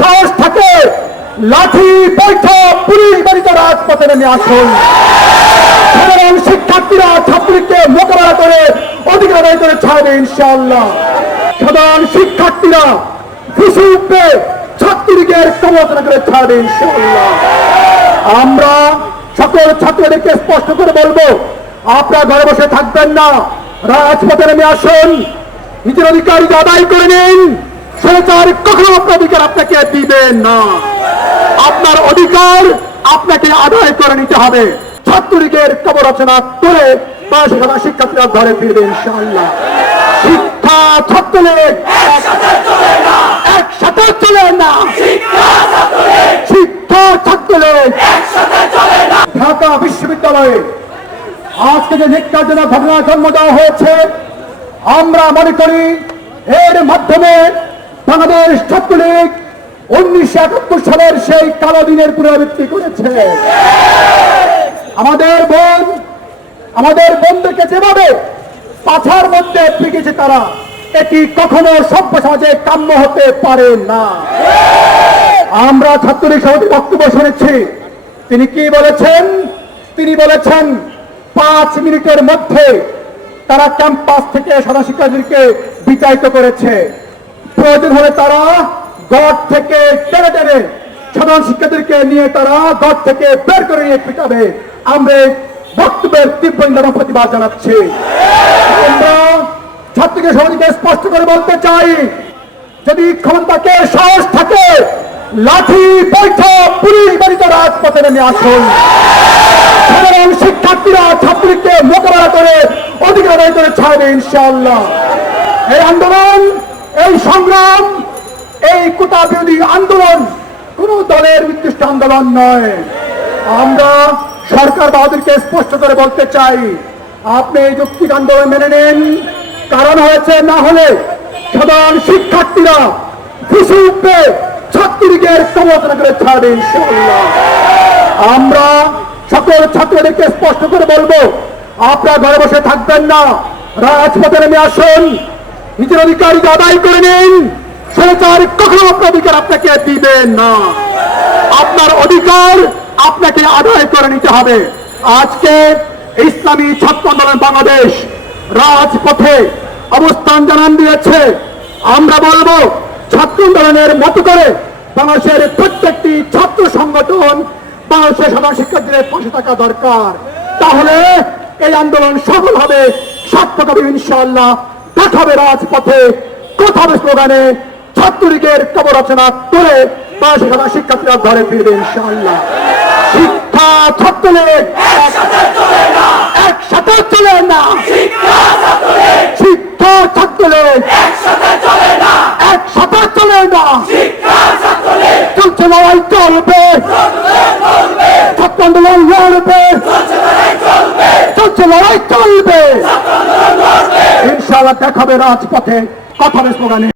সাহস থাকে, লাঠি বৈঠক পুলিশ বাড়িতে রাজপথে নেমে আসুন। শিক্ষার্থীরা ছাত্রীকে মোকাবেলা করে অধিকার আদায় করে ছাড়বে ইনশাআল্লাহ। সাধারণ শিক্ষার্থীরা খুশি উঠবে, ছাত্রীদের সমালোচনা করে ছাড়বে ইনশাআল্লাহ। আমরা সকল ছাত্রদেরকে স্পষ্ট করে বলব, আপনারা ঘরে বসে থাকবেন না, রাজপথে নেমে আসুন। নিজের অধিকার আদায় করে নিন। সরকার কখনো আপনার অধিকার আপনাকে দিবেন না। আপনার অধিকার আপনাকে আদায় করে নিতে হবে। ছাত্রলীগের কবর রচনা করে শিক্ষার্থীরা ঘরে ফিরবে ইনশাআল্লাহ। শিক্ষা ছাত্রলীগ একসাথে চলে না। শিক্ষা ছাত্রলীগ ঢাকা বিশ্ববিদ্যালয়ে আজকে যে নিকার্জনা ঘটনা জন্ম দেওয়া হয়েছে, আমরা মনে করি এর মাধ্যমে ছাত্রলীগ উনিশশো একাত্তর সালের সেই কালো দিনের পুনরাবৃত্তি করেছে। আমাদের বোন, আমাদের বোনদেরকে যেভাবে পাছার মধ্যে পিটিয়েছে তারা, এটি কখনো সভ্য সমাজে কাম্য হতে পারে না। আমরা ছাত্রলীগ সভাপতি বক্তব্য শুনেছি। তিনি কি বলেছেন? তিনি বলেছেন, পাঁচ মিনিটের মধ্যে তারা ক্যাম্পাস থেকে সাধারণ শিক্ষার্থীদেরকে বিতাড়িত করেছে। প্রয়োজন হলে তারা গড় থেকে টেনে টেনে সাধারণ শিক্ষার্থীকে নিয়ে তারা গড় থেকে বের করে নিয়ে পিটাবে। আমরা বক্তব্যের তীব্র প্রতিবাদ জানাচ্ছি। আমরা ছাত্রীকে সমাজকে স্পষ্ট করে বলতে চাই, যদি ক্ষমতাকে সাহস থাকে, লাঠি, বৈঠক, পুলিশ বাড়িতে রাজপথে নেমে আসুন। সাধারণ শিক্ষার্থীরা ছাত্রীকে মোকাবেলা করে অধিকার করে ছাড়বে ইনশাআল্লাহ। এই আন্দোলন সংগ্রাম, এই কোটা বিরোধী আন্দোলন কোন দলের নির্দিষ্ট আন্দোলন নয়। আমরা সরকার বাহাদুরকে স্পষ্ট করে বলতে চাই, আপনি এই যৌক্তিক আন্দোলন মেনে নেন। কারণ হয়েছে, না হলে সাধারণ শিক্ষার্থীরা খুশি উঠবে ছাত্রীদের সমালোচনা করে ছাড়বে আমরা সকল ছাত্রদেরকে স্পষ্ট করে বলব, আপনারা ঘরে বসে থাকবেন না, রাজপথে নেমে আসুন। নিজের অধিকার আদায় করে নিন। সরকার কখনো আপনার অধিকার আপনাকে দিবেন না। আপনার অধিকার আপনাকে আদায় করে নিতে হবে। আজকে ইসলামী ছাত্র আন্দোলন বাংলাদেশ রাজপথে অবস্থান জানান দিয়েছে। আমরা বলব, ছাত্র আন্দোলনের মতো করে বাংলাদেশের প্রত্যেকটি ছাত্র সংগঠন বাংলাদেশের সাধারণ শিক্ষার্থীদের পাশে থাকা দরকার। তাহলে এই আন্দোলন সফল হবে। সার্থক হবে ইনশাআল্লাহ দেখাবে রাজপথে কথা হবে স্লোগানে ছাত্রলীগের কবর রচনা করে শিক্ষার্থীরা ঘরে ফিরবে ইনশাআল্লাহ। শিক্ষা ছাত্রলীগ একসাথে চলে না। শিক্ষা ছাত্রলীগ একসাথে চলে না। চলছে লড়াই চলবে। ছাত্র আন্দোলন লড়বে চলছে লড়াই ইনশাআল্লাহ দেখাবে রাজপথে কথা হবে স্লোগানে।